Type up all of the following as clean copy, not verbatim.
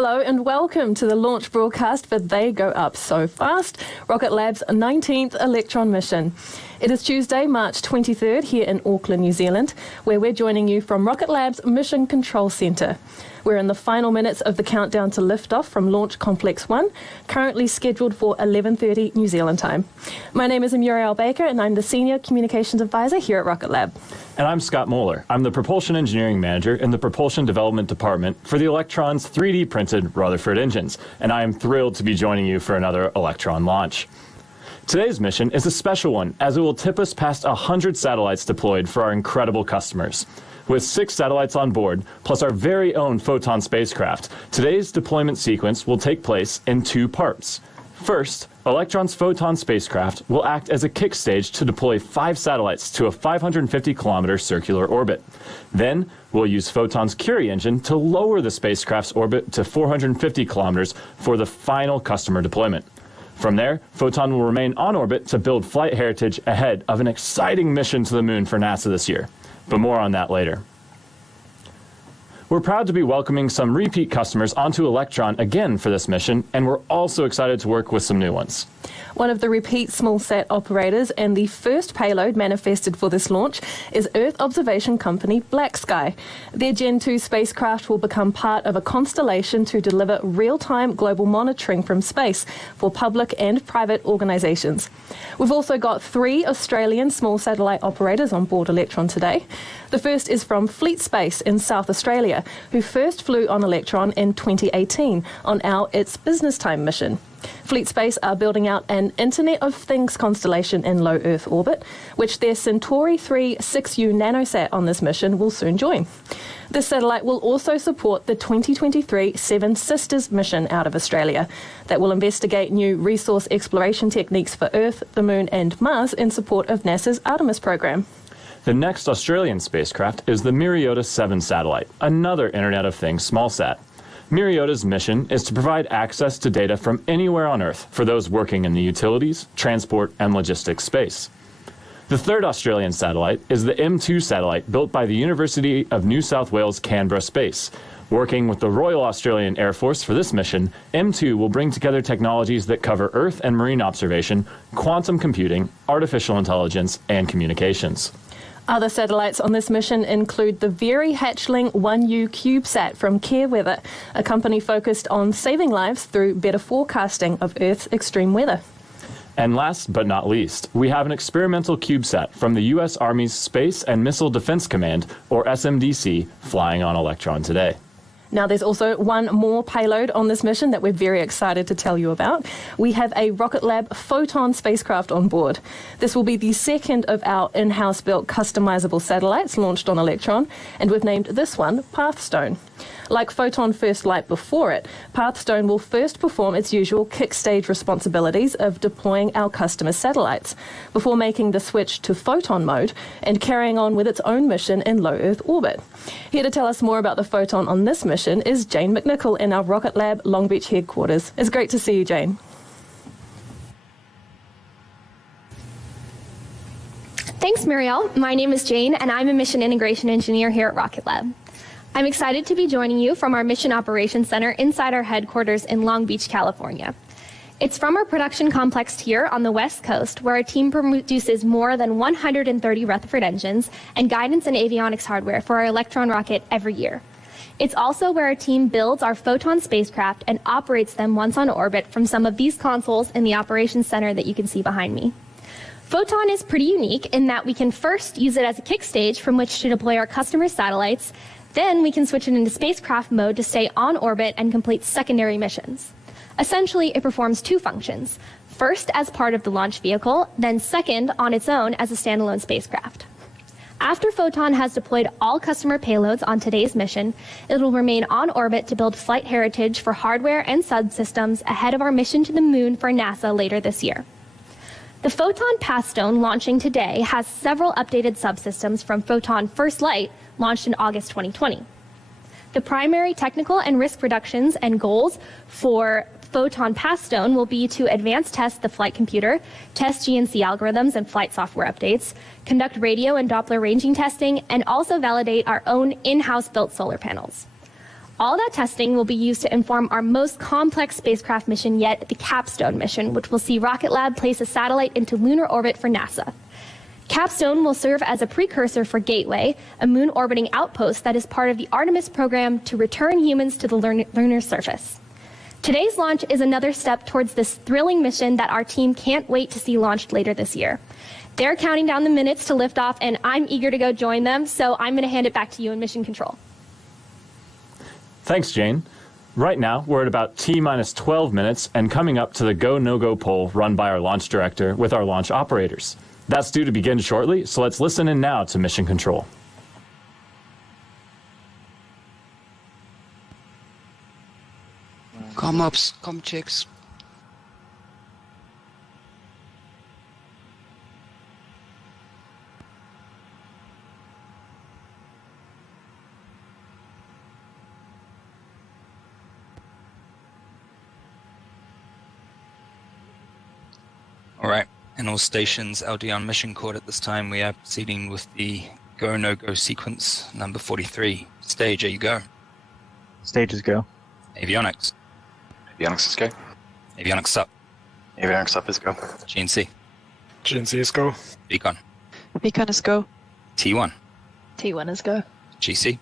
Hello and welcome to the launch broadcast for They Go Up So Fast, Rocket Lab's 19th Electron mission. It is Tuesday, March 23rd here in Auckland, New Zealand, where we're joining you from Rocket Lab's Mission Control Centre. We're in the final minutes of the countdown to liftoff from Launch Complex 1, currently scheduled for 11:30 New Zealand time. My name is Muriel Baker and I'm the Senior Communications Advisor here at Rocket Lab. And I'm Scott Moeller. I'm the Propulsion Engineering Manager in the Propulsion Development Department for the Electron's 3D printed Rutherford engines, and I am thrilled to be joining you for another Electron launch. Today's mission is a special one, as it will tip us past 100 satellites deployed for our incredible customers. With 6 satellites on board, plus our very own Photon spacecraft, today's deployment sequence will take place in 2 parts. First, Electron's Photon spacecraft will act as a kickstage to deploy 5 satellites to a 550-kilometer circular orbit. Then, we'll use Photon's Curie engine to lower the spacecraft's orbit to 450 kilometers for the final customer deployment. From there, Photon will remain on orbit to build flight heritage ahead of an exciting mission to the moon for NASA this year. But more on that later. We're proud to be welcoming some repeat customers onto Electron again for this mission, and we're also excited to work with some new ones. One of the repeat small-sat operators and the first payload manifested for this launch is Earth observation company BlackSky. Their Gen 2 spacecraft will become part of a constellation to deliver real-time global monitoring from space for public and private organisations. We've also got 3 Australian small satellite operators on board Electron today. The first is from Fleet Space in South Australia, who first flew on Electron in 2018 on our It's Business Time mission. Fleet Space are building out an Internet of Things constellation in low Earth orbit, which their Centauri 3 6U nanosat on this mission will soon join. This satellite will also support the 2023 Seven Sisters mission out of Australia that will investigate new resource exploration techniques for Earth, the Moon and Mars in support of NASA's Artemis program. The next Australian spacecraft is the Myriota 7 satellite, another Internet of Things smallsat. Myriota's mission is to provide access to data from anywhere on Earth for those working in the utilities, transport, and logistics space. The third Australian satellite is the M2 satellite built by the University of New South Wales Canberra Space. Working with the Royal Australian Air Force for this mission, M2 will bring together technologies that cover Earth and marine observation, quantum computing, artificial intelligence, and communications. Other satellites on this mission include the very hatchling 1U CubeSat from CareWeather, a company focused on saving lives through better forecasting of Earth's extreme weather. And last but not least, we have an experimental CubeSat from the U.S. Army's Space and Missile Defense Command, or SMDC, flying on Electron today. Now, there's also one more payload on this mission that we're very excited to tell you about. We have a Rocket Lab Photon spacecraft on board. This will be the second of our in-house built customizable satellites launched on Electron, and we've named this one Pathstone. Like Photon First Light before it, Pathstone will first perform its usual kickstage responsibilities of deploying our customer satellites, before making the switch to Photon mode and carrying on with its own mission in low Earth orbit. Here to tell us more about the Photon on this mission is Jane McNichol in our Rocket Lab Long Beach headquarters. It's great to see you, Jane. Thanks, Muriel. My name is Jane, and I'm a Mission Integration Engineer here at Rocket Lab. I'm excited to be joining you from our Mission Operations Center inside our headquarters in Long Beach, California. It's from our production complex here on the West Coast, where our team produces more than 130 Rutherford engines and guidance and avionics hardware for our Electron rocket every year. It's also where our team builds our Photon spacecraft and operates them once on orbit from some of these consoles in the Operations Center that you can see behind me. Photon is pretty unique in that we can first use it as a kickstage from which to deploy our customer satellites. Then we can switch it into spacecraft mode to stay on orbit and complete secondary missions. Essentially, it performs 2 functions. First, as part of the launch vehicle, then second, on its own as a standalone spacecraft. After Photon has deployed all customer payloads on today's mission, it will remain on orbit to build flight heritage for hardware and subsystems ahead of our mission to the moon for NASA later this year. The Photon Pathstone launching today has several updated subsystems from Photon First Light, launched in August 2020. The primary technical and risk reductions and goals for Photon Pathstone will be to advance test the flight computer, test GNC algorithms and flight software updates, conduct radio and Doppler ranging testing, and also validate our own in-house built solar panels. All that testing will be used to inform our most complex spacecraft mission yet, the Capstone mission, which will see Rocket Lab place a satellite into lunar orbit for NASA. Capstone will serve as a precursor for Gateway, a moon orbiting outpost that is part of the Artemis program to return humans to the lunar surface. Today's launch is another step towards this thrilling mission that our team can't wait to see launched later this year. They're counting down the minutes to liftoff, and I'm eager to go join them, so I'm going to hand it back to you in Mission Control. Thanks, Jane. Right now, we're at about T-minus 12 minutes and coming up to the go-no-go poll run by our launch director with our launch operators. That's due to begin shortly, so let's listen in now to Mission Control. Com ops, com checks. All right, and all stations LD on mission court at this time. We are proceeding with the go, no-go sequence, number 43. Stage, there you go. Stages go. Avionics. Avionics is go. Avionics up. Avionics up is go. GNC. GNC is go. Beacon. Beacon is go. T1. T1 is go. GC.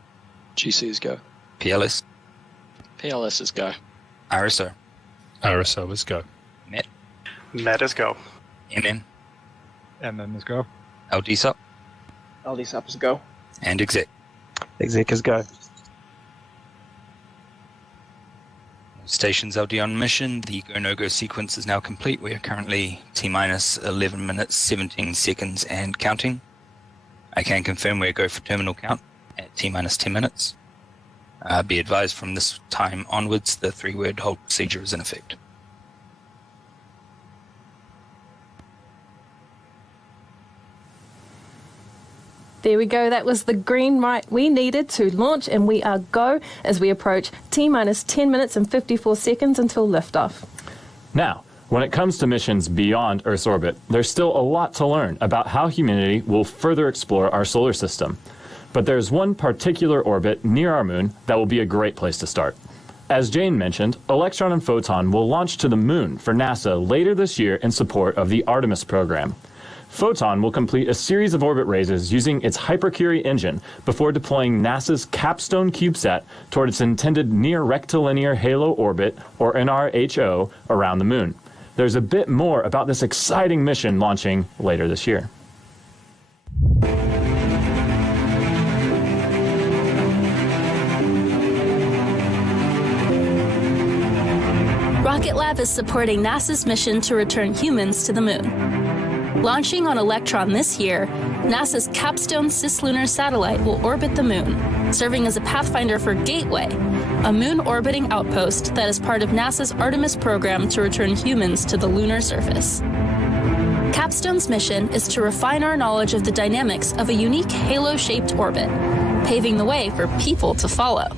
GC is go. PLS. PLS is go. RSO. RSO is go. MET. MET is go. MM. MM is go. LDSUP. LDSUP is go. And exec. Exec is go. Stations LD on mission. The go, no-go sequence is now complete. We are currently T-minus 11 minutes, 17 seconds and counting. I can confirm we're go for terminal count at T-minus 10 minutes. Be advised from this time onwards, the 3-word hold procedure is in effect. There we go. That was the green light we needed to launch, and we are go as we approach T-minus 10 minutes and 54 seconds until liftoff. Now, when it comes to missions beyond Earth's orbit, there's still a lot to learn about how humanity will further explore our solar system. But there's one particular orbit near our moon that will be a great place to start. As Jane mentioned, Electron and Photon will launch to the moon for NASA later this year in support of the Artemis program. Photon will complete a series of orbit raises using its hypercurie engine before deploying NASA's Capstone CubeSat toward its intended near rectilinear halo orbit, or NRHO, around the moon. There's a bit more about this exciting mission launching later this year. Rocket Lab is supporting NASA's mission to return humans to the moon. Launching on Electron this year, NASA's Capstone cislunar satellite will orbit the moon, serving as a pathfinder for Gateway, a moon-orbiting outpost that is part of NASA's Artemis program to return humans to the lunar surface. Capstone's mission is to refine our knowledge of the dynamics of a unique halo-shaped orbit, paving the way for people to follow.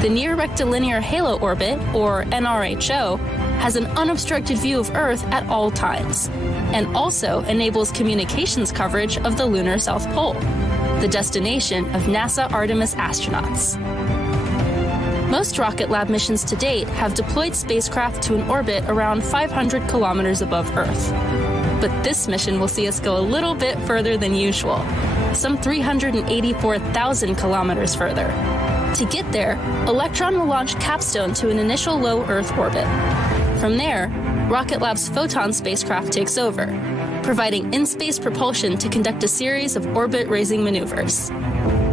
The near rectilinear halo orbit, or NRHO, has an unobstructed view of Earth at all times, and also enables communications coverage of the lunar South Pole, the destination of NASA Artemis astronauts. Most Rocket Lab missions to date have deployed spacecraft to an orbit around 500 kilometers above Earth. But this mission will see us go a little bit further than usual, some 384,000 kilometers further. To get there, Electron will launch Capstone to an initial low Earth orbit. From there, Rocket Lab's Photon spacecraft takes over, providing in-space propulsion to conduct a series of orbit-raising maneuvers.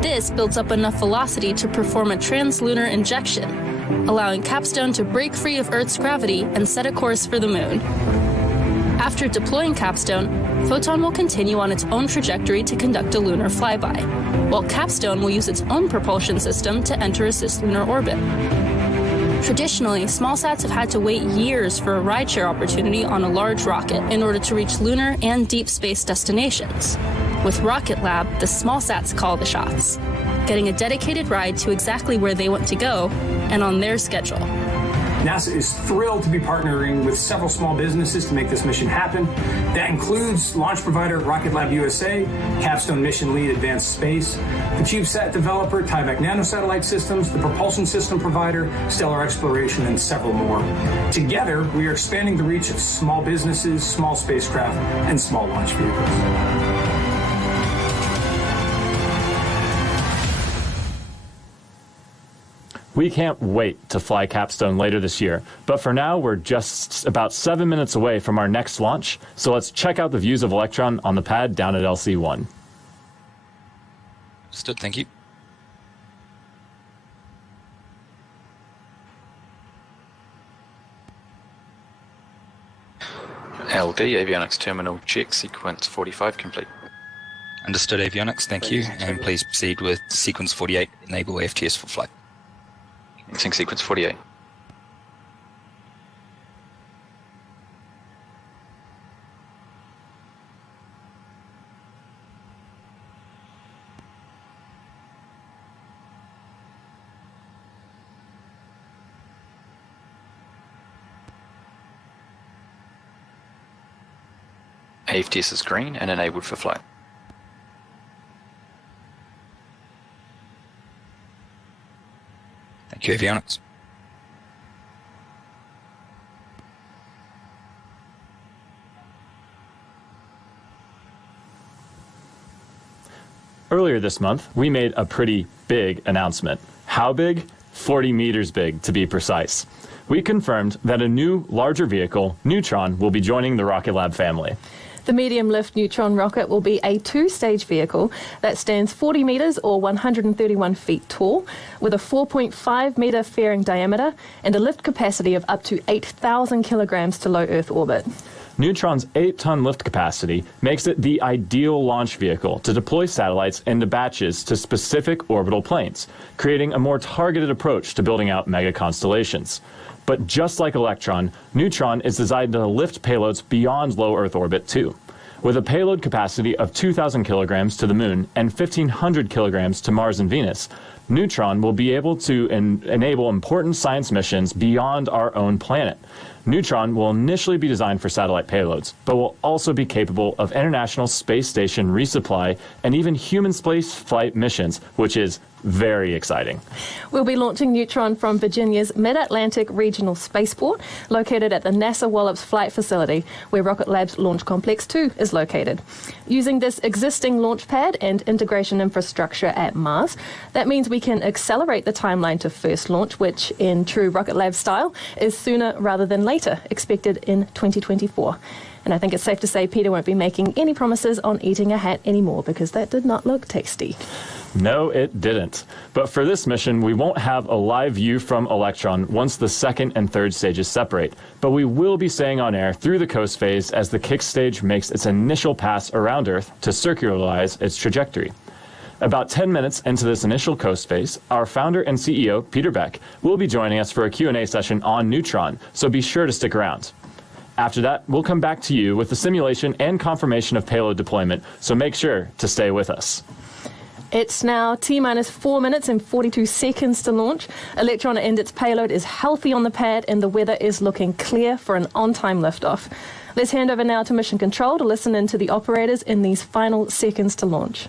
This builds up enough velocity to perform a translunar injection, allowing Capstone to break free of Earth's gravity and set a course for the moon. After deploying Capstone, Photon will continue on its own trajectory to conduct a lunar flyby, while Capstone will use its own propulsion system to enter a cislunar orbit. Traditionally, smallsats have had to wait years for a rideshare opportunity on a large rocket in order to reach lunar and deep space destinations. With Rocket Lab, the smallsats call the shots, getting a dedicated ride to exactly where they want to go and on their schedule. NASA is thrilled to be partnering with several small businesses to make this mission happen. That includes launch provider Rocket Lab USA, Capstone mission lead Advanced Space, the CubeSat developer ByTyvak nanosatellite systems, the propulsion system provider Stellar Exploration, and several more. Together, we are expanding the reach of small businesses, small spacecraft, and small launch vehicles. We can't wait to fly Capstone later this year, but for now we're just about 7 minutes away from our next launch, so let's check out the views of Electron on the pad down at LC-1. Understood, thank you. LD, avionics terminal check, sequence 45 complete. Understood, avionics, thank you. And please proceed with sequence 48, enable AFTS for flight. Commencing sequence 48. AFTS is green and enabled for flight. Thank you, avionics. Earlier this month, we made a pretty big announcement. How big? 40 meters big, to be precise. We confirmed that a new, larger vehicle, Neutron, will be joining the Rocket Lab family. The medium-lift Neutron rocket will be a two-stage vehicle that stands 40 metres or 131 feet tall, with a 4.5-metre fairing diameter and a lift capacity of up to 8,000 kilograms to low Earth orbit. Neutron's 8-ton lift capacity makes it the ideal launch vehicle to deploy satellites into batches to specific orbital planes, creating a more targeted approach to building out mega constellations. But just like Electron, Neutron is designed to lift payloads beyond low Earth orbit too. With a payload capacity of 2,000 kilograms to the Moon and 1,500 kilograms to Mars and Venus, Neutron will be able to enable important science missions beyond our own planet. Neutron will initially be designed for satellite payloads, but will also be capable of International Space Station resupply and even human space flight missions, which is very exciting. We'll be launching Neutron from Virginia's Mid-Atlantic Regional Spaceport, located at the NASA Wallops Flight Facility, where Rocket Lab's Launch Complex 2 is located. Using this existing launch pad and integration infrastructure at Mars, that means we can accelerate the timeline to first launch, which, in true Rocket Lab style, is sooner rather than later, expected in 2024. And I think it's safe to say Peter won't be making any promises on eating a hat anymore, because that did not look tasty. No, it didn't. But for this mission, we won't have a live view from Electron once the second and third stages separate. But we will be staying on air through the coast phase as the Kickstage makes its initial pass around Earth to circularize its trajectory. About 10 minutes into this initial coast phase, our founder and CEO, Peter Beck, will be joining us for a Q&A session on Neutron, so be sure to stick around. After that, we'll come back to you with the simulation and confirmation of payload deployment, so make sure to stay with us. It's now T-minus 4 minutes and 42 seconds to launch. Electron and its payload is healthy on the pad, and the weather is looking clear for an on-time liftoff. Let's hand over now to Mission Control to listen in to the operators in these final seconds to launch.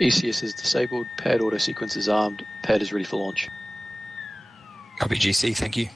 ECS is disabled, pad auto sequence is armed, pad is ready for launch. Copy GC, thank you.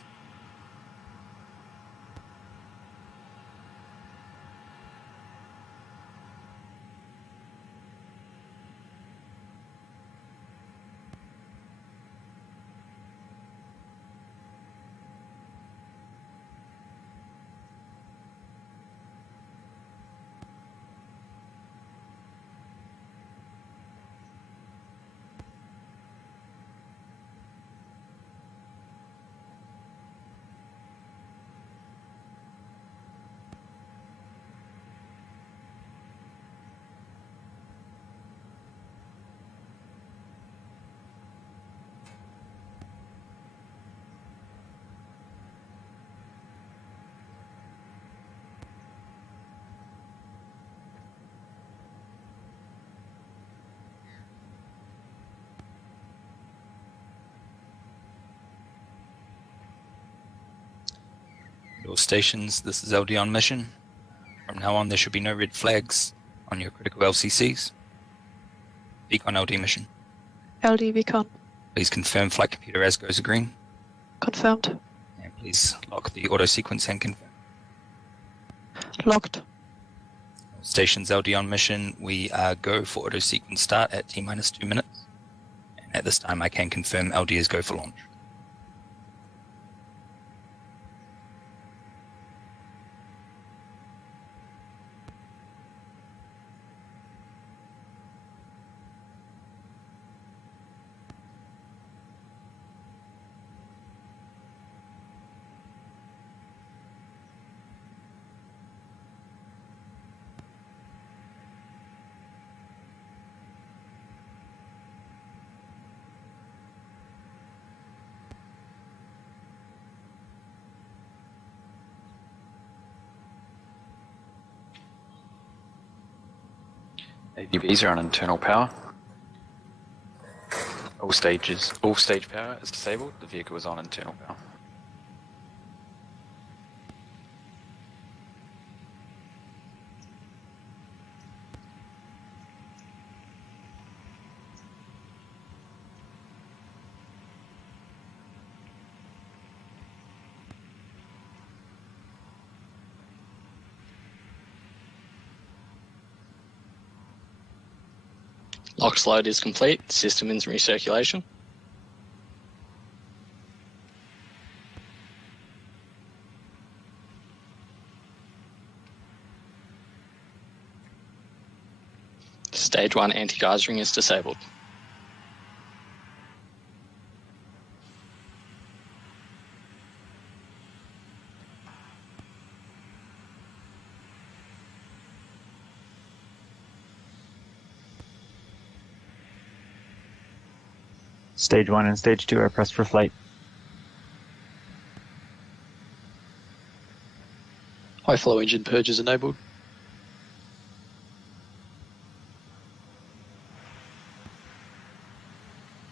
Your stations, this is LD on mission. From now on, there should be no red flags on your critical LCCs. Beacon LD mission. LD beacon. Please confirm flight computer as goes green. Confirmed. And please lock the auto sequence and confirm. Locked. Stations LD on mission, we go for auto sequence start at T-minus 2 minutes. And at this time, I can confirm LD is go for launch. ADBs are on internal power. All stage power is disabled. The vehicle is on internal power. LOX load is complete. System is in recirculation. Stage 1 anti-geysering is disabled. Stage 1 and Stage 2 are pressed for flight. High flow engine purge is enabled.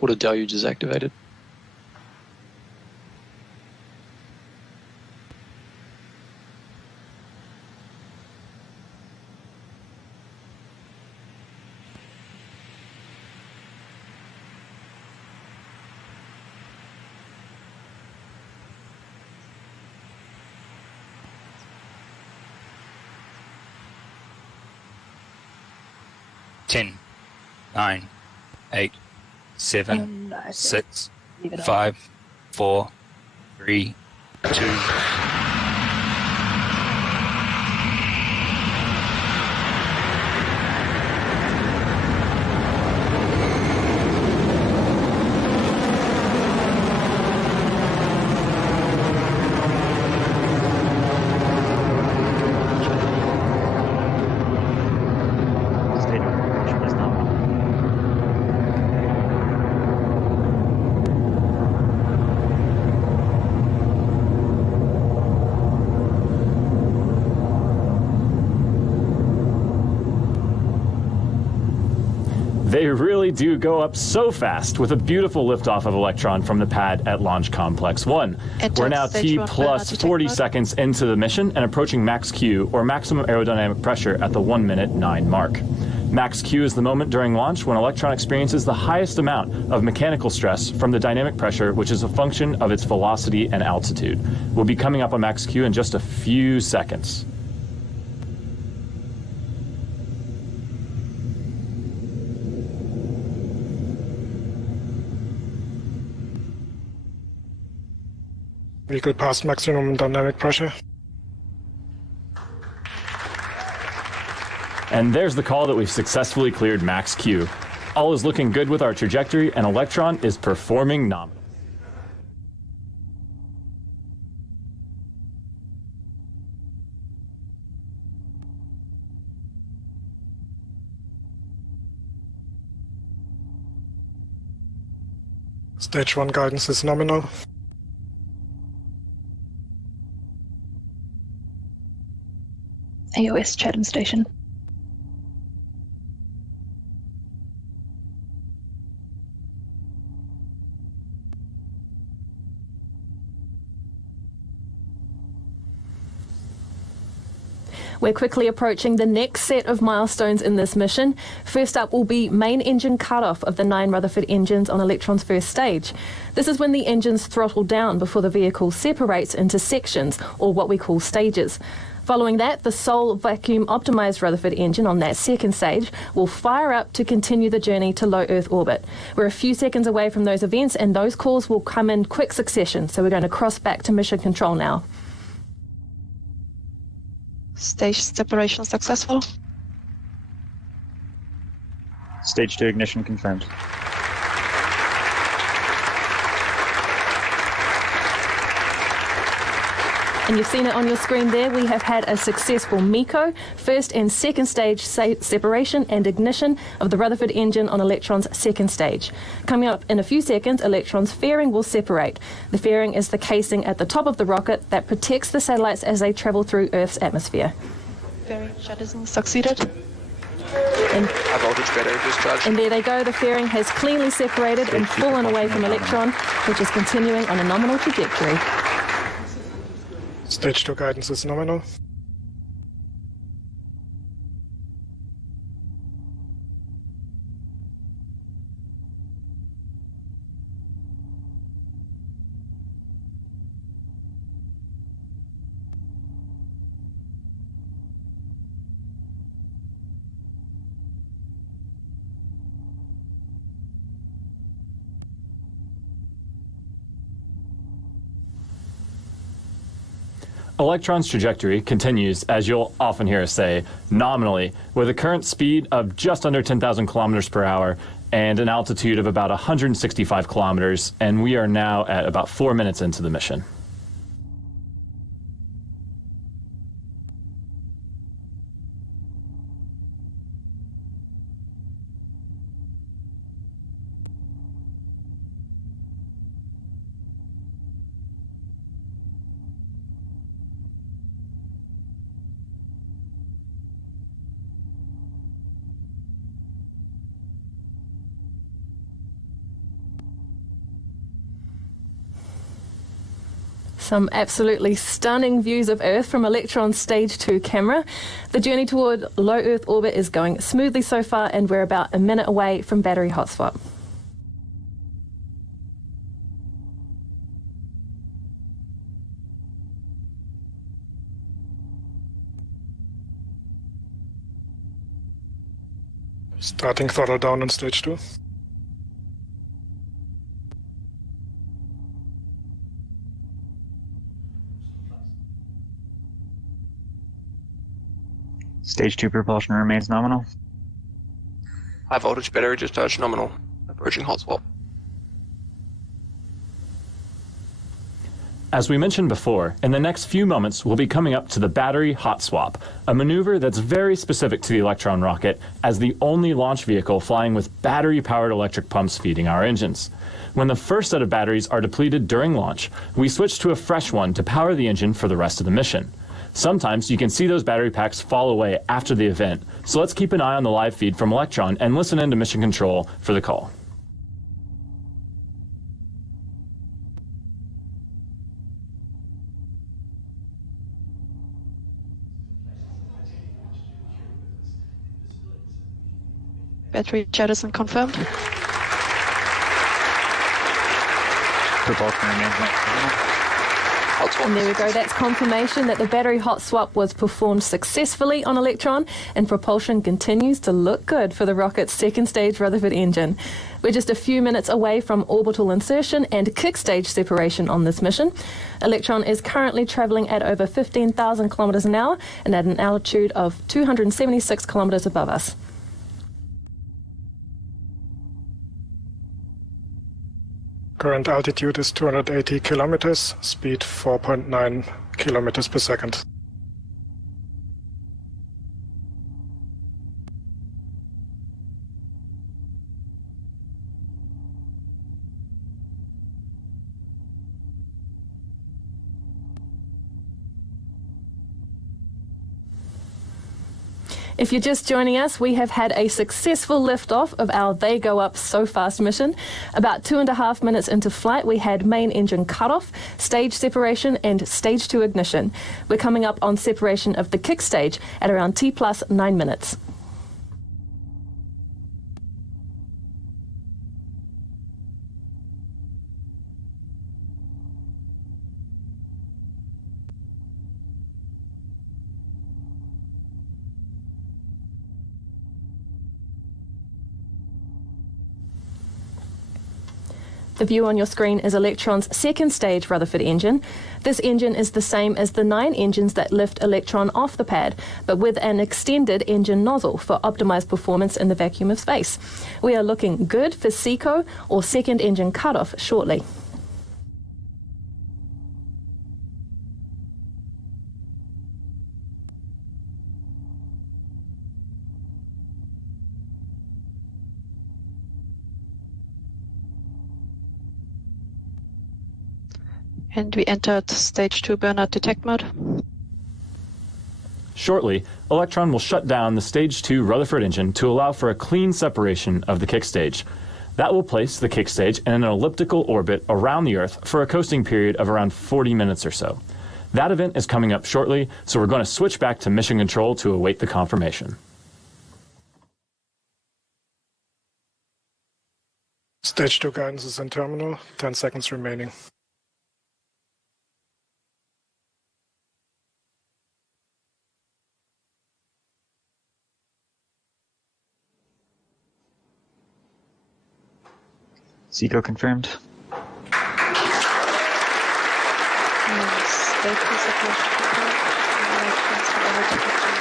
Water deluge is activated. Ten, 9, 8, 7, 6, 5, 4, 3, 2. They really do go up so fast with a beautiful liftoff of Electron from the pad at Launch Complex 1. We're now T plus 40 seconds into the mission and approaching max Q, or maximum aerodynamic pressure, at the 1 minute 9 mark. Max Q is the moment during launch when Electron experiences the highest amount of mechanical stress from the dynamic pressure, which is a function of its velocity and altitude. We'll be coming up on max Q in just a few seconds. Vehicle past maximum dynamic pressure. And there's the call that we've successfully cleared max Q. All is looking good with our trajectory, and Electron is performing nominal. Stage 1 guidance is nominal. AOS Chatham Station. We're quickly approaching the next set of milestones in this mission. First up will be main engine cutoff of the 9 Rutherford engines on Electron's first stage. This is when the engines throttle down before the vehicle separates into sections, or what we call stages. Following that, the sole vacuum-optimised Rutherford engine on that second stage will fire up to continue the journey to low Earth orbit. We're a few seconds away from those events, and those calls will come in quick succession, so we're going to cross back to mission control now. Stage separation successful. Stage 2 ignition confirmed. And you've seen it on your screen there. We have had a successful MECO, first and second stage separation and ignition of the Rutherford engine on Electron's second stage. Coming up in a few seconds, Electron's fairing will separate. The fairing is the casing at the top of the rocket that protects the satellites as they travel through Earth's atmosphere. Fairing jettison succeeded. High voltage battery discharge. And there they go. The fairing has cleanly separated and fallen away from Electron, which is continuing on a nominal trajectory. Stage 2 guidance is nominal. Electron's trajectory continues, as you'll often hear us say, nominally, with a current speed of just under 10,000 kilometers per hour and an altitude of about 165 kilometers, and we are now at about 4 minutes into the mission. Some absolutely stunning views of Earth from Electron's Stage 2 camera. The journey toward low Earth orbit is going smoothly so far, and we're about a minute away from battery hot swap. Starting throttle down on Stage 2. Stage 2 propulsion remains nominal. High voltage battery discharge nominal. Approaching hot swap. As we mentioned before, in the next few moments we'll be coming up to the battery hot swap, a maneuver that's very specific to the Electron rocket as the only launch vehicle flying with battery-powered electric pumps feeding our engines. When the first set of batteries are depleted during launch, we switch to a fresh one to power the engine for the rest of the mission. Sometimes you can see those battery packs fall away after the event, so let's keep an eye on the live feed from Electron and listen into mission control for the call. Battery jettison confirmed. Propulsion remains nominal. And there we go, that's confirmation that the battery hot swap was performed successfully on Electron, and propulsion continues to look good for the rocket's second stage Rutherford engine. We're just a few minutes away from orbital insertion and kickstage separation on this mission. Electron is currently travelling at over 15,000 kilometres an hour and at an altitude of 276 kilometres above us. Current altitude is 280 kilometers, speed 4.9 kilometers per second. If you're just joining us, we have had a successful liftoff of our They Go Up So Fast mission. About 2.5 minutes into flight, we had main engine cutoff, stage separation, and stage 2 ignition. We're coming up on separation of the kick stage at around T plus 9 minutes. The view on your screen is Electron's second stage Rutherford engine. This engine is the same as the 9 engines that lift Electron off the pad, but with an extended engine nozzle for optimized performance in the vacuum of space. We are looking good for SECO or second engine cutoff shortly. And we entered stage 2 burnout detect mode. Shortly, Electron will shut down the Stage 2 Rutherford engine to allow for a clean separation of the kick stage. That will place the kick stage in an elliptical orbit around the Earth for a coasting period of around 40 minutes or so. That event is coming up shortly, so we're going to switch back to mission control to await the confirmation. Stage 2 guidance is in terminal, 10 seconds remaining. SECO confirmed. Stage 2 separation confirmed. Transfer over to Capstone.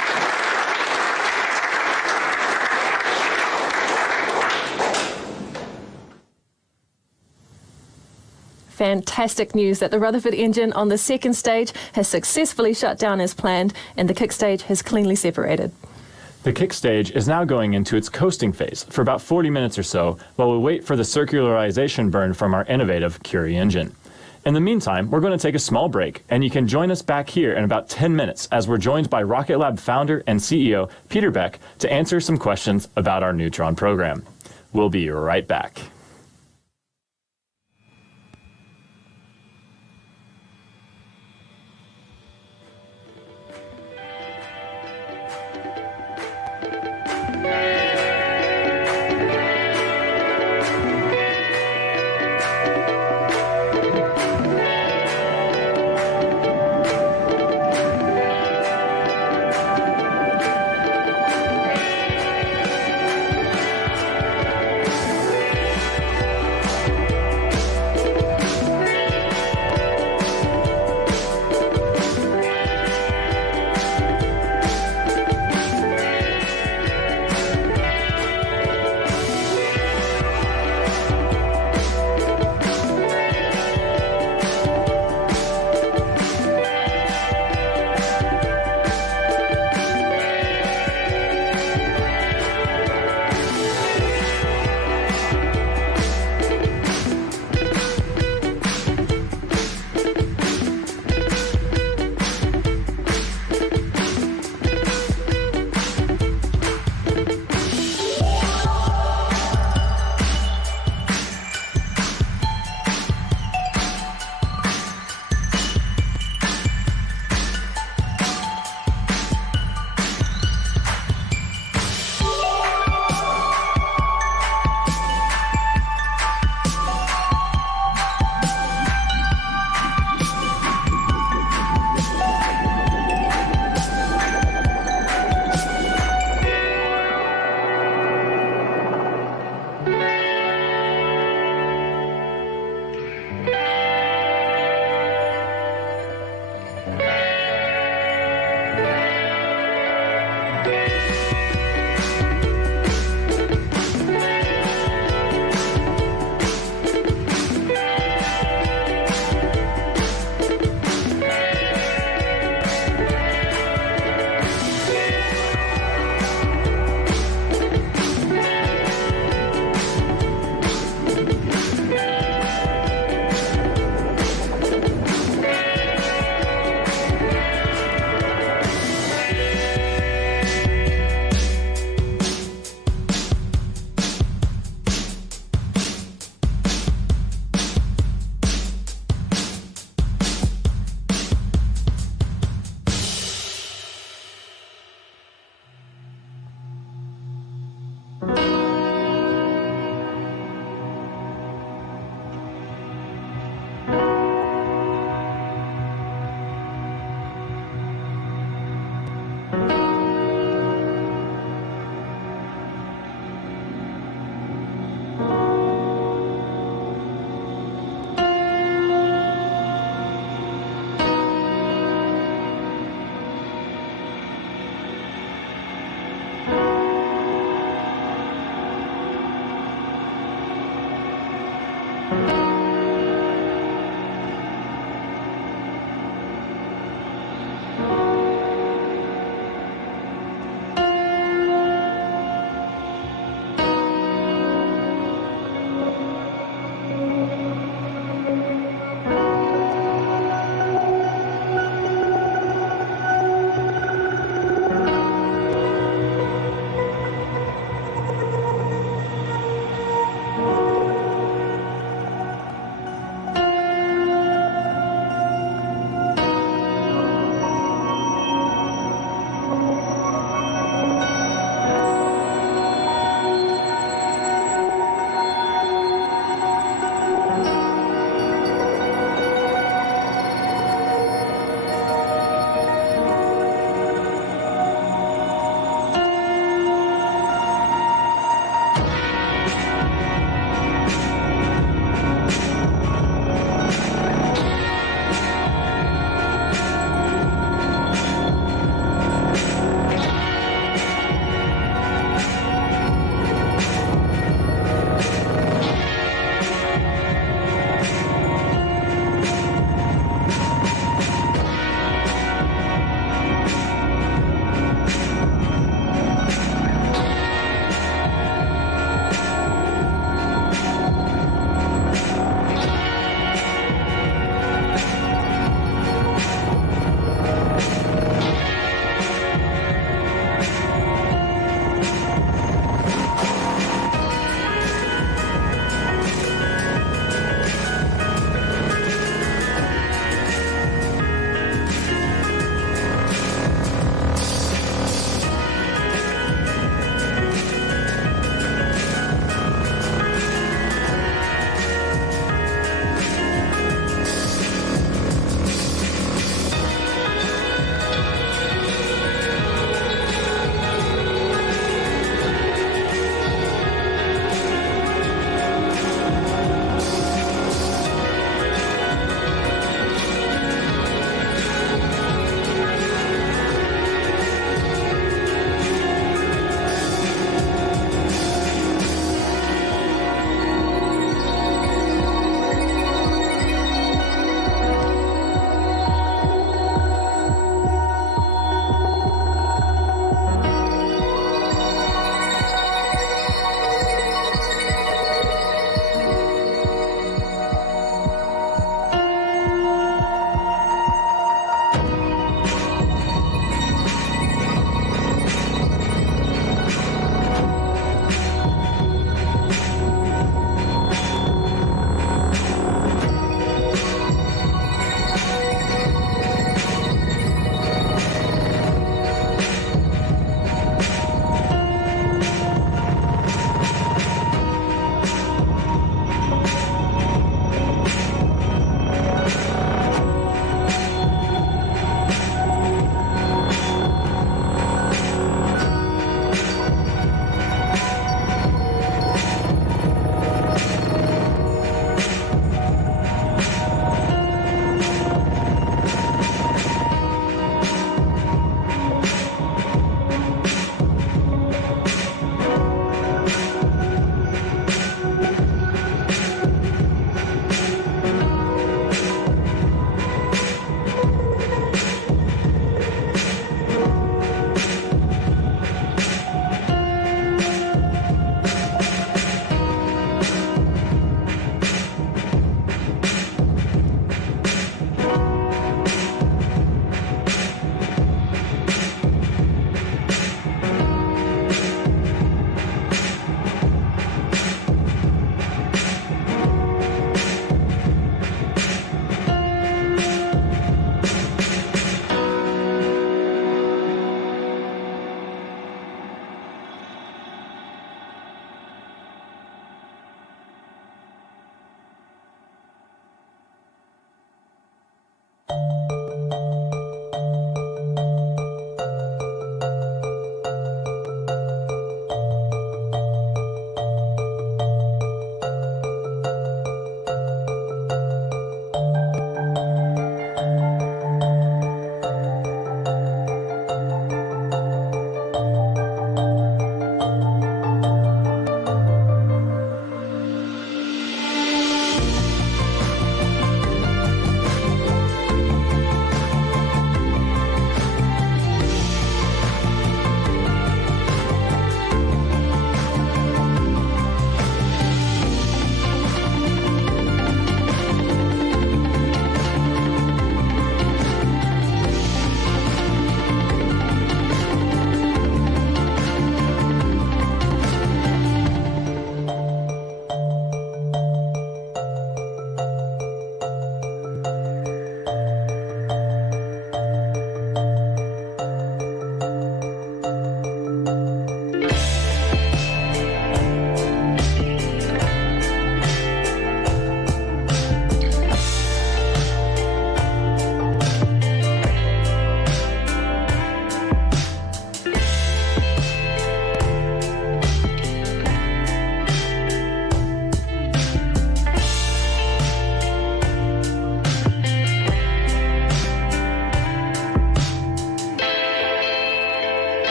Fantastic news that the Rutherford engine on the second stage has successfully shut down as planned and the kick stage has cleanly separated. The kick stage is now going into its coasting phase for about 40 minutes or so while we wait for the circularization burn from our innovative Curie engine. In the meantime, we're going to take a small break, and you can join us back here in about 10 minutes as we're joined by Rocket Lab founder and CEO Peter Beck to answer some questions about our Neutron program. We'll be right back.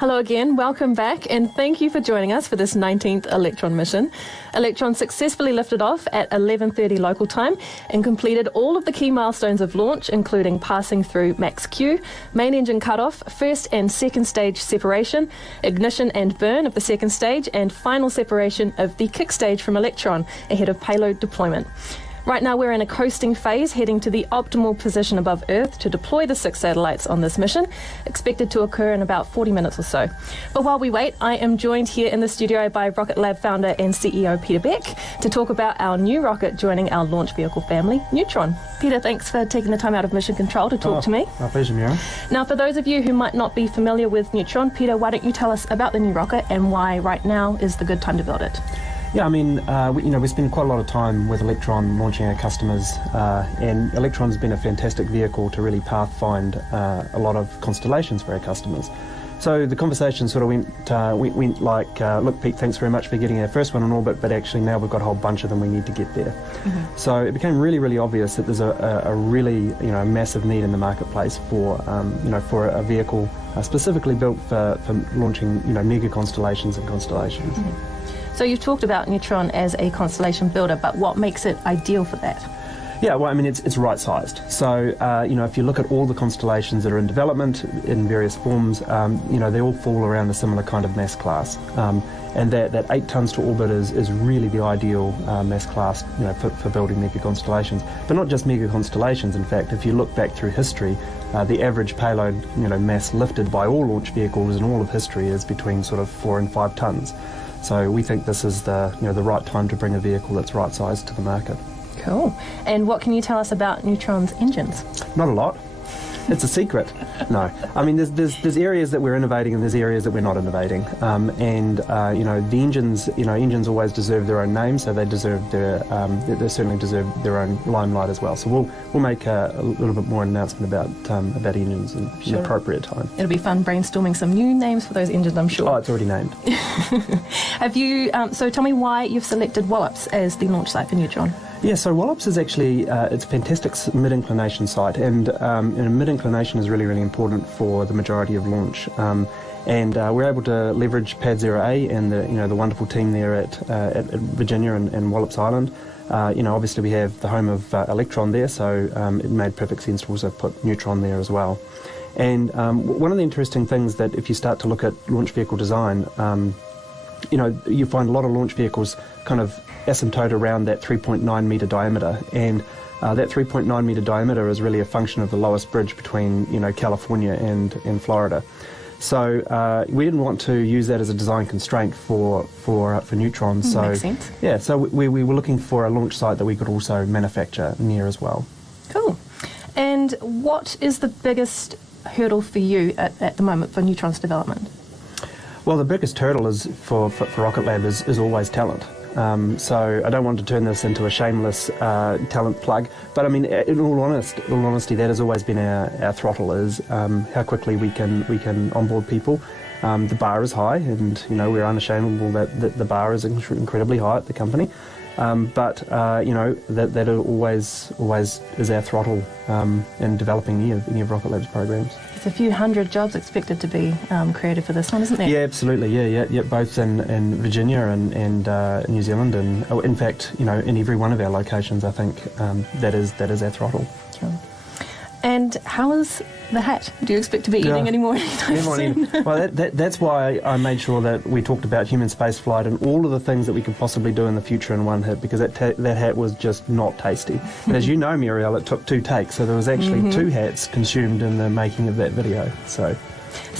Hello again, welcome back, and thank you for joining us for this 19th Electron mission. Electron successfully lifted off at 11:30 local time and completed all of the key milestones of launch, including passing through max Q, main engine cutoff, first and second stage separation, ignition and burn of the second stage, and final separation of the Kickstage from Electron ahead of payload deployment. Right now we're in a coasting phase, heading to the optimal position above Earth to deploy the 6 satellites on this mission, expected to occur in about 40 minutes or so. But while we wait, I am joined here in the studio by Rocket Lab founder and CEO Peter Beck to talk about our new rocket joining our launch vehicle family, Neutron. Peter, thanks for taking the time out of Mission Control to talk to me. My pleasure, Mira. Now, for those of you who might not be familiar with Neutron, Peter, why don't you tell us about the new rocket and why right now is the good time to build it? Yeah, I mean, we spend quite a lot of time with Electron launching our customers, and Electron's been a fantastic vehicle to really pathfind a lot of constellations for our customers. So the conversation sort of went like, look, Pete, thanks very much for getting our first one in orbit, but actually now we've got a whole bunch of them we need to get there. Mm-hmm. So it became really, really obvious that there's a really, massive need in the marketplace for, for a vehicle specifically built for launching, mega constellations and constellations. Mm-hmm. So you've talked about Neutron as a constellation builder, but what makes it ideal for that? Yeah, well, I mean, it's right-sized. So, if you look at all the constellations that are in development in various forms, they all fall around a similar kind of mass class. And that 8 tons to orbit is really the ideal mass class, for building mega constellations. But not just mega constellations. In fact, if you look back through history, the average payload, mass lifted by all launch vehicles in all of history is between sort of 4 and 5 tons. So we think this is the right time to bring a vehicle that's right-sized to the market. Cool. And what can you tell us about Neutron's engines? Not a lot. It's a secret. No. I mean, there's areas that we're innovating and there's areas that we're not innovating. The engines always deserve their own name, so they certainly deserve their own limelight as well. So we'll make a little bit more announcement about engines in the appropriate time. It'll be fun brainstorming some new names for those engines, I'm sure. Oh, it's already named. Have you? So tell me why you've selected Wallops as the launch site for Neutron. Yeah, so Wallops is actually it's a fantastic mid-inclination site, and mid-inclination is really, really important for the majority of launch. We're able to leverage Pad 0A and the wonderful team there at Virginia and Wallops Island. Obviously we have the home of Electron there, so it made perfect sense to also put Neutron there as well. And one of the interesting things that if you start to look at launch vehicle design, you find a lot of launch vehicles kind of asymptote around that 3.9 metre diameter, and that 3.9 metre diameter is really a function of the lowest bridge between California and Florida. So we didn't want to use that as a design constraint for Neutron. So makes sense. Yeah, so we were looking for a launch site that we could also manufacture near as well. Cool. And what is the biggest hurdle for you at the moment for Neutron's development? Well, the biggest hurdle is for Rocket Lab is always talent. So I don't want to turn this into a shameless talent plug, but I mean, in all honesty, that has always been our throttle, is how quickly we can onboard people. The bar is high, and we're unashamedable that the bar is incredibly high at the company. That it always is our throttle in developing any of Rocket Lab's programs. There's a few hundred jobs expected to be created for this one, isn't there? Yeah, absolutely. Yeah. Both in Virginia and New Zealand, and in fact, in every one of our locations, I think that is our throttle. Sure. And how is the hat? Do you expect to be eating any more anytime soon? Well, that's why I made sure that we talked about human spaceflight and all of the things that we could possibly do in the future in one hit, because that hat was just not tasty. And as you know, Muriel, it took 2 takes, so there was actually 2 hats consumed in the making of that video. So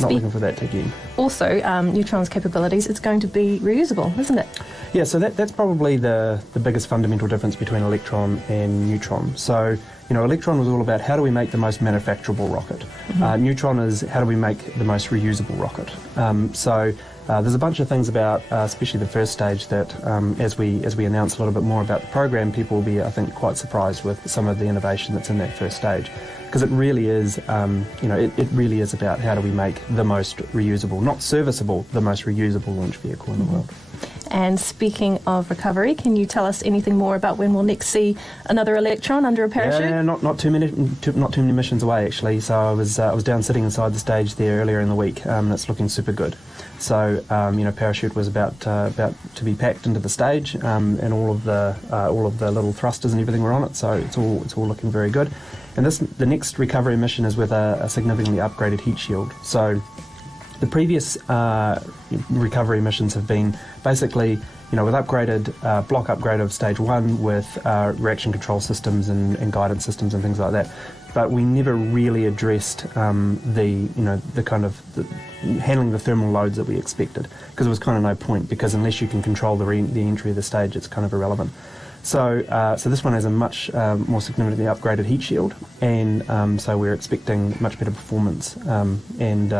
not looking for that to again. Also, Neutron's capabilities, it's going to be reusable, isn't it? Yeah, so that's probably the biggest fundamental difference between Electron and Neutron. So, Electron was all about how do we make the most manufacturable rocket. Mm-hmm. Neutron is how do we make the most reusable rocket. There's a bunch of things about, especially the first stage, that as we announce a little bit more about the program, people will be, I think, quite surprised with some of the innovation that's in that first stage. Because it really is, it really is about how do we make the most reusable, not serviceable, the most reusable launch vehicle in the world. And speaking of recovery, can you tell us anything more about when we'll next see another Electron under a parachute? Yeah, not too many missions away actually. So I was down sitting inside the stage there earlier in the week. It's looking super good. So parachute was about to be packed into the stage, and all of the little thrusters and everything were on it. So it's all looking very good. And the next recovery mission is with a significantly upgraded heat shield. So the previous recovery missions have been basically, with upgraded block upgrade of stage 1 with reaction control systems and guidance systems and things like that. But we never really addressed the kind of handling the thermal loads that we expected, because there was kind of no point, because unless you can control the entry of the stage, it's kind of irrelevant. So this one has a much more significantly upgraded heat shield, and so we're expecting much better performance and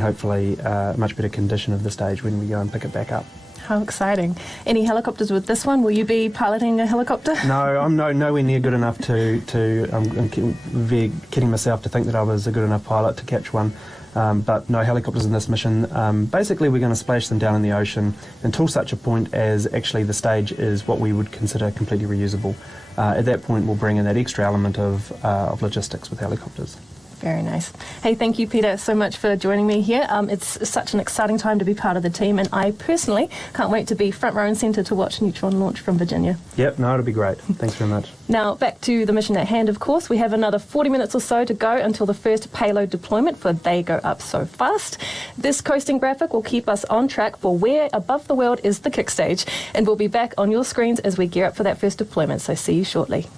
hopefully much better condition of the stage when we go and pick it back up. How exciting. Any helicopters with this one? Will you be piloting a helicopter? No, I'm nowhere near good enough I'm kidding myself to think that I was a good enough pilot to catch one. But no helicopters in this mission. Basically, we're going to splash them down in the ocean until such a point as actually the stage is what we would consider completely reusable. At that point, we'll bring in that extra element of logistics with helicopters. Very nice. Hey, thank you, Peter, so much for joining me here. It's such an exciting time to be part of the team, and I personally can't wait to be front row and centre to watch Neutron launch from Virginia. Yep, no, it'll be great. Thanks very much. Now, back to the mission at hand, of course. We have another 40 minutes or so to go until the first payload deployment for They Go Up So Fast. This coasting graphic will keep us on track for where above the world is the Kickstage, and we'll be back on your screens as we gear up for that first deployment, so see you shortly.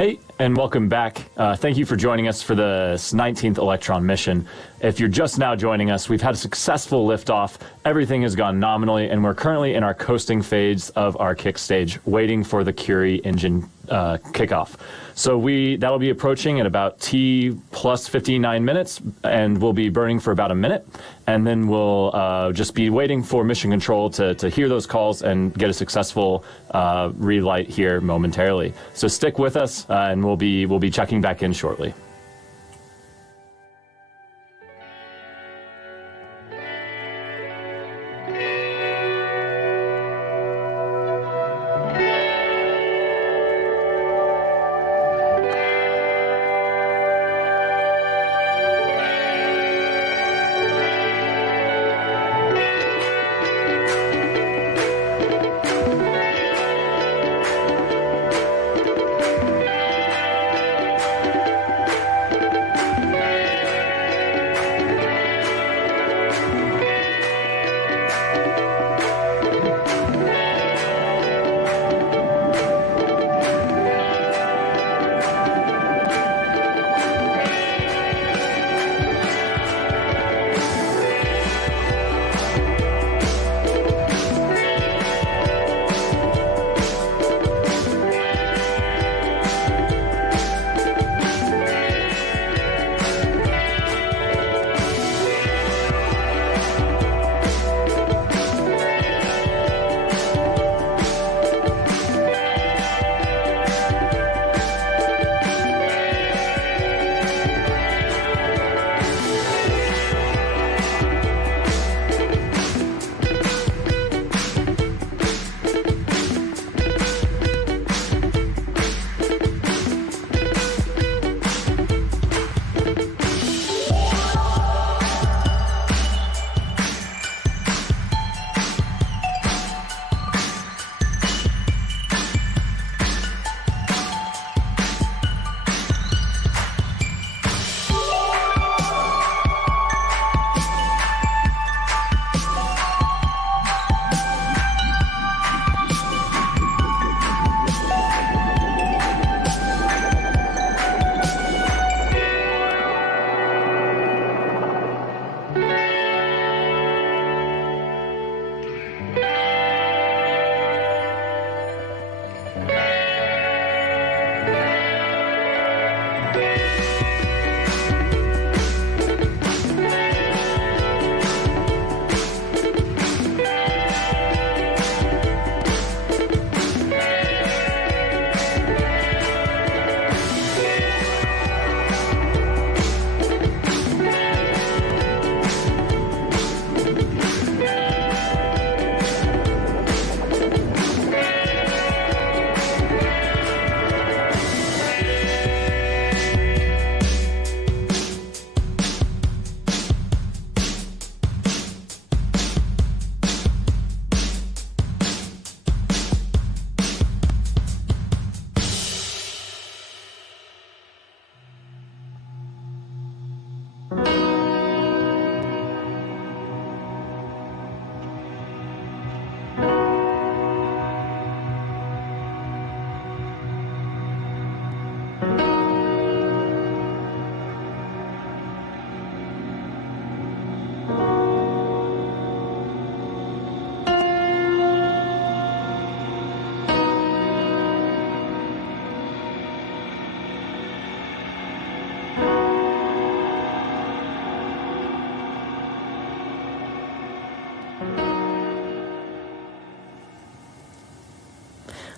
Hey, and welcome back. Thank you for joining us for the 19th Electron mission. If you're just now joining us, we've had a successful liftoff. Everything has gone nominally, and we're currently in our coasting phase of our Kickstage, waiting for the Curie engine kickoff. So that'll be approaching at about T plus 59 minutes, and we'll be burning for about a minute. And then we'll just be waiting for mission control to hear those calls and get a successful relight here momentarily. So stick with us, and we'll be checking back in shortly.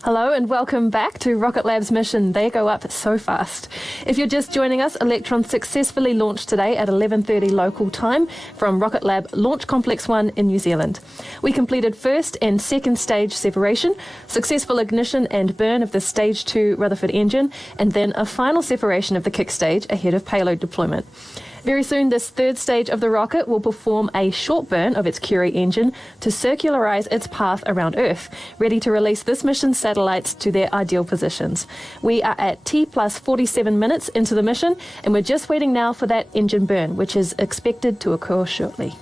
Hello and welcome back to Rocket Lab's mission. They go up so fast. If you're just joining us, Electron successfully launched today at 11:30 local time from Rocket Lab Launch Complex 1 in New Zealand. We completed first and second stage separation, successful ignition and burn of the Stage 2 Rutherford engine, and then a final separation of the Kickstage ahead of payload deployment. Very soon, this third stage of the rocket will perform a short burn of its Curie engine to circularize its path around Earth, ready to release this mission's satellites to their ideal positions. We are at T plus 47 minutes into the mission, and we're just waiting now for that engine burn, which is expected to occur shortly.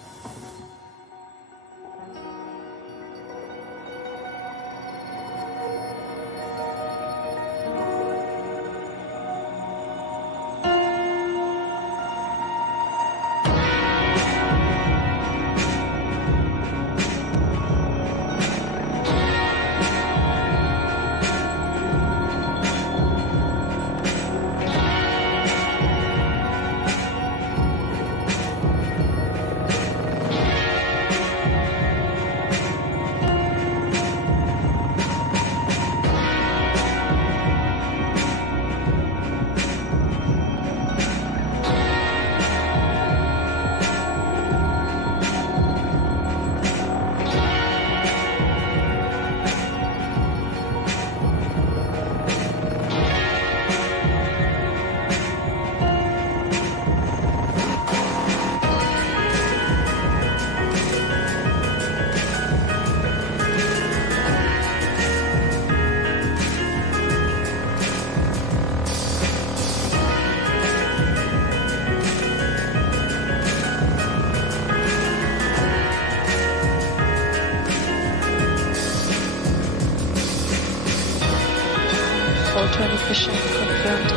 alternate mission confirmed.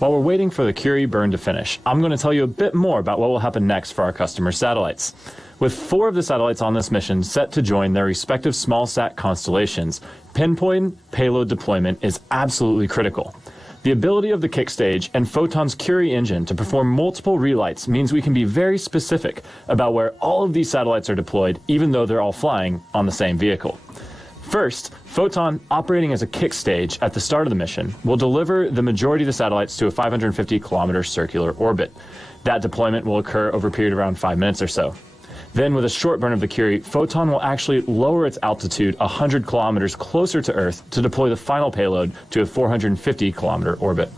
While we're waiting for the Curie burn to finish, I'm going to tell you a bit more about what will happen next for our customer satellites. With 4 of the satellites on this mission set to join their respective small-sat constellations, pinpoint payload deployment is absolutely critical. The ability of the Kickstage and Photon's Curie engine to perform multiple relights means we can be very specific about where all of these satellites are deployed, even though they're all flying on the same vehicle. First, Photon, operating as a Kickstage at the start of the mission, will deliver the majority of the satellites to a 550-kilometer circular orbit. That deployment will occur over a period of around 5 minutes or so. Then, with a short burn of the Curie, Photon will actually lower its altitude 100 kilometers closer to Earth to deploy the final payload to a 450-kilometer orbit.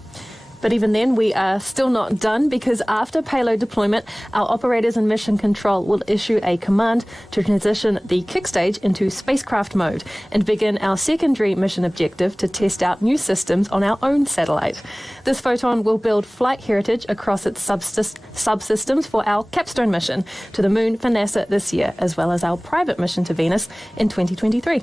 But even then, we are still not done, because after payload deployment, our operators in mission control will issue a command to transition the Kickstage into spacecraft mode and begin our secondary mission objective to test out new systems on our own satellite. This Photon will build flight heritage across its subsystems for our Capstone mission to the Moon for NASA this year, as well as our private mission to Venus in 2023.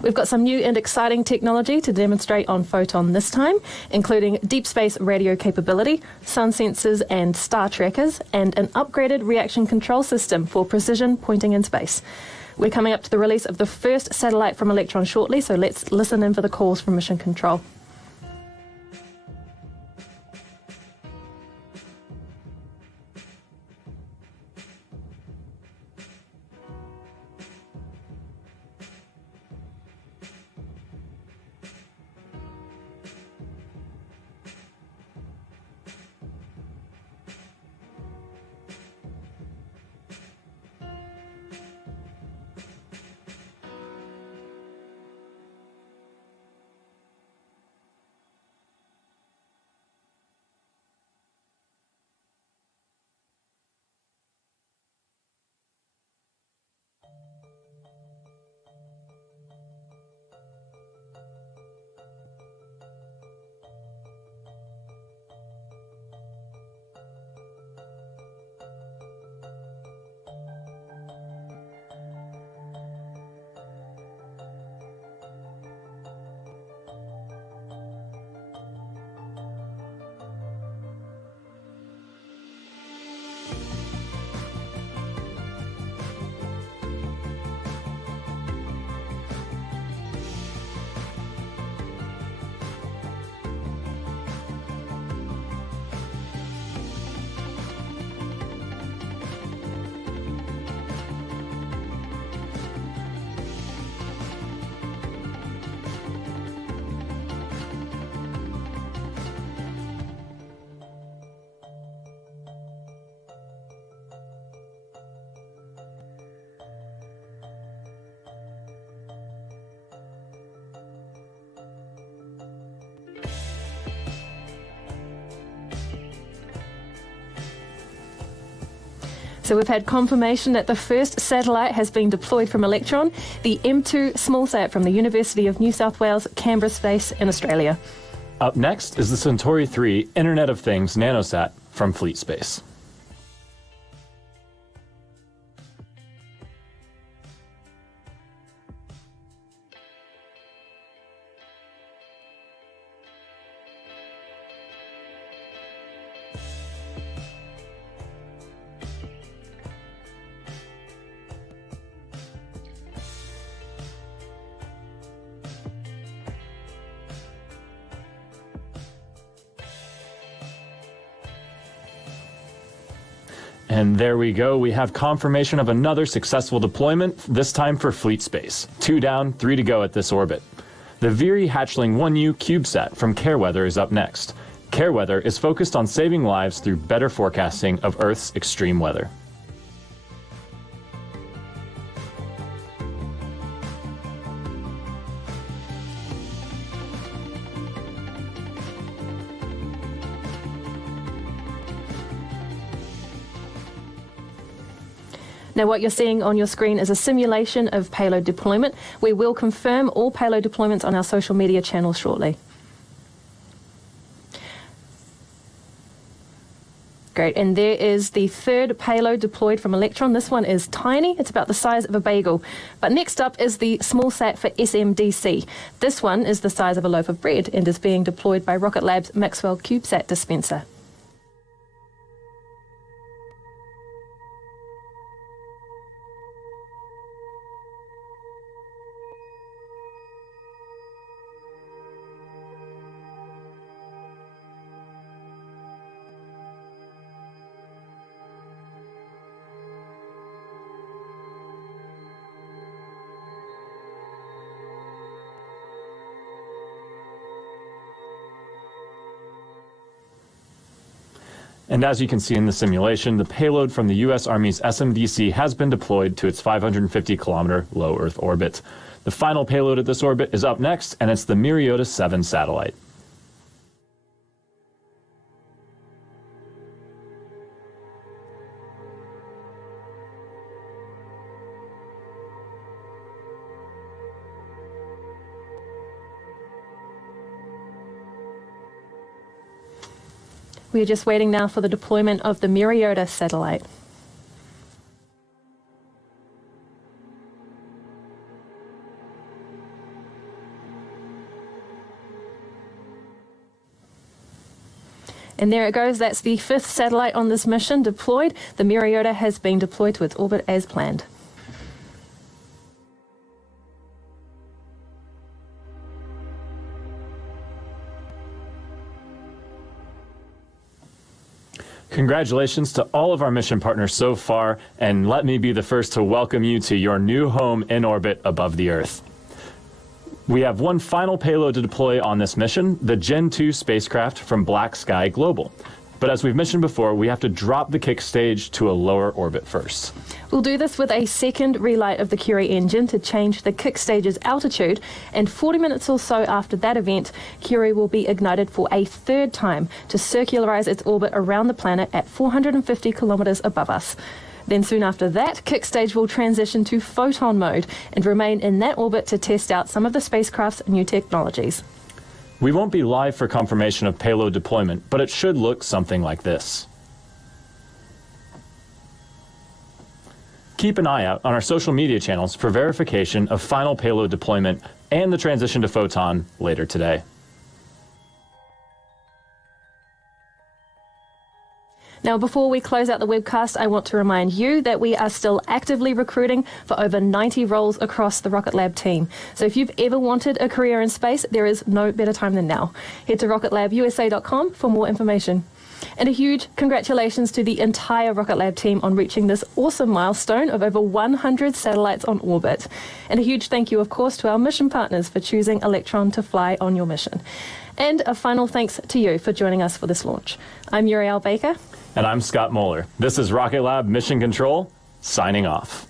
We've got some new and exciting technology to demonstrate on Photon this time, including deep space radio capability, sun sensors and star trackers, and an upgraded reaction control system for precision pointing in space. We're coming up to the release of the first satellite from Electron shortly, so let's listen in for the calls from mission control. So we've had confirmation that the first satellite has been deployed from Electron, the M2 smallsat from the University of New South Wales, Canberra Space in Australia. Up next is the Centauri 3 Internet of Things nanosat from Fleet Space. And there we go. We have confirmation of another successful deployment, this time for Fleet Space. 2 down, 3 to go at this orbit. The Viri Hatchling 1U CubeSat from CareWeather is up next. CareWeather is focused on saving lives through better forecasting of Earth's extreme weather. Now, what you're seeing on your screen is a simulation of payload deployment. We will confirm all payload deployments on our social media channels shortly. Great, and there is the third payload deployed from Electron. This one is tiny, it's about the size of a bagel. But next up is the small sat for SMDC. This one is the size of a loaf of bread and is being deployed by Rocket Lab's Maxwell CubeSat dispenser. And as you can see in the simulation, the payload from the U.S. Army's SMDC has been deployed to its 550-kilometer low Earth orbit. The final payload at this orbit is up next, and it's the Myriota 7 satellite. We are just waiting now for the deployment of the Myriota satellite. And there it goes. That's the 5th satellite on this mission deployed. The Myriota has been deployed to its orbit as planned. Congratulations to all of our mission partners so far, and let me be the first to welcome you to your new home in orbit above the Earth. We have one final payload to deploy on this mission, the Gen 2 spacecraft from BlackSky Global. But as we've mentioned before, we have to drop the Kickstage to a lower orbit first. We'll do this with a second relight of the Curie engine to change the Kickstage's altitude, and 40 minutes or so after that event, Curie will be ignited for a third time to circularize its orbit around the planet at 450 kilometers above us. Then soon after that, Kickstage will transition to Photon mode and remain in that orbit to test out some of the spacecraft's new technologies. We won't be live for confirmation of payload deployment, but it should look something like this. Keep an eye out on our social media channels for verification of final payload deployment and the transition to Photon later today. Now, before we close out the webcast, I want to remind you that we are still actively recruiting for over 90 roles across the Rocket Lab team. So if you've ever wanted a career in space, there is no better time than now. Head to rocketlabusa.com for more information. And a huge congratulations to the entire Rocket Lab team on reaching this awesome milestone of over 100 satellites on orbit. And a huge thank you, of course, to our mission partners for choosing Electron to fly on your mission. And a final thanks to you for joining us for this launch. I'm Uriel Baker. And I'm Scott Moeller. This is Rocket Lab Mission Control, signing off.